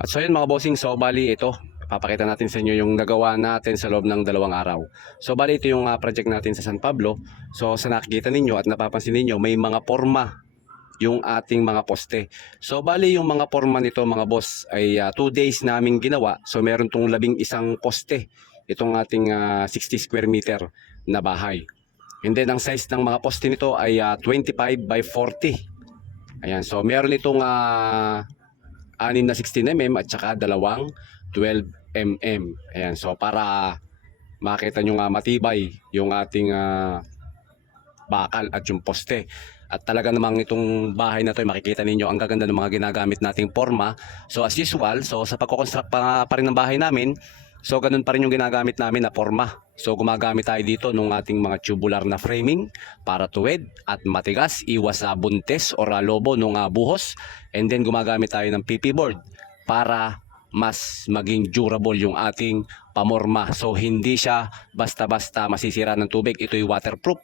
At so yun mga bossing, so bali ito, papakita natin sa inyo yung nagawa natin sa loob ng dalawang araw. So bali ito yung ah, project natin sa San Pablo. So sa nakikita ninyo at napapansin ninyo, may mga forma yung ating mga poste. So bali yung mga forma nito mga boss ay 2 days naming ginawa. So meron tong labing isang poste. Itong ating ah, 60 square meter na bahay. And then ang size ng mga poste nito ay ah, 25 by 40. Ayan, so meron itong ah, anim na 16 mm at saka dalawang 12 mm. Ayan, so para makita nyo nga matibay yung ating ah, bakal at yung poste. At talaga namang itong bahay na to, makikita ninyo ang gaganda ng mga ginagamit nating forma. So as usual, so sa pagkoconstruct pa, pa rin ng bahay namin, so ganun pa rin yung ginagamit namin na forma. So gumagamit tayo dito ng ating mga tubular na framing para tuwid at matigas, iwas sa buntes ah, lobo ng ah, buhos. And then gumagamit tayo ng PP board para mas maging durable yung ating pamorma. So hindi siya basta-basta masisira ng tubig. Ito'y waterproof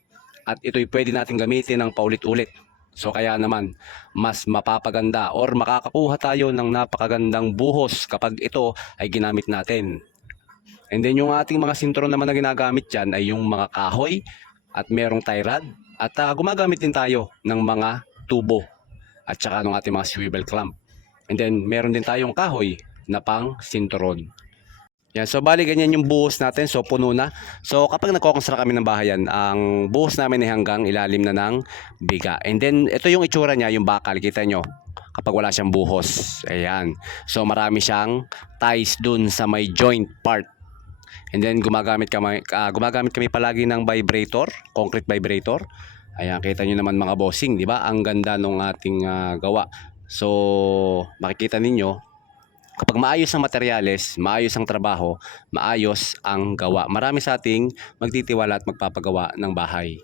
at ito'y pwede natin gamitin ng paulit-ulit. So kaya naman, mas mapapaganda or makakakuha tayo ng napakagandang buhos kapag ito ay ginamit natin. And then yung ating mga sintro naman na ginagamit dyan ay yung mga kahoy at merong tie rod. At ah, gumagamit din tayo ng mga tubo at saka ng ating mga swivel clamp. And then meron din tayong kahoy na pang sinturon. Yan, so bali ganyan yung buhos natin, so puno na. So kapag nagko-construct kami ng bahayan, ang buhos namin ay hanggang ilalim na ng biga. And then ito yung itsura niya, yung bakal, kita nyo kapag wala siyang buhos. Ayan. So marami siyang ties dun sa may joint part. And then gumagamit kami ah, gumagamit kami palagi ng vibrator, concrete vibrator. Ayan, kita nyo naman mga bossing, di ba? Ang ganda ng ating ah, gawa. So, makikita ninyo, kapag maayos ang materyales, maayos ang trabaho, maayos ang gawa. Marami sa ating magtitiwala at magpapagawa ng bahay.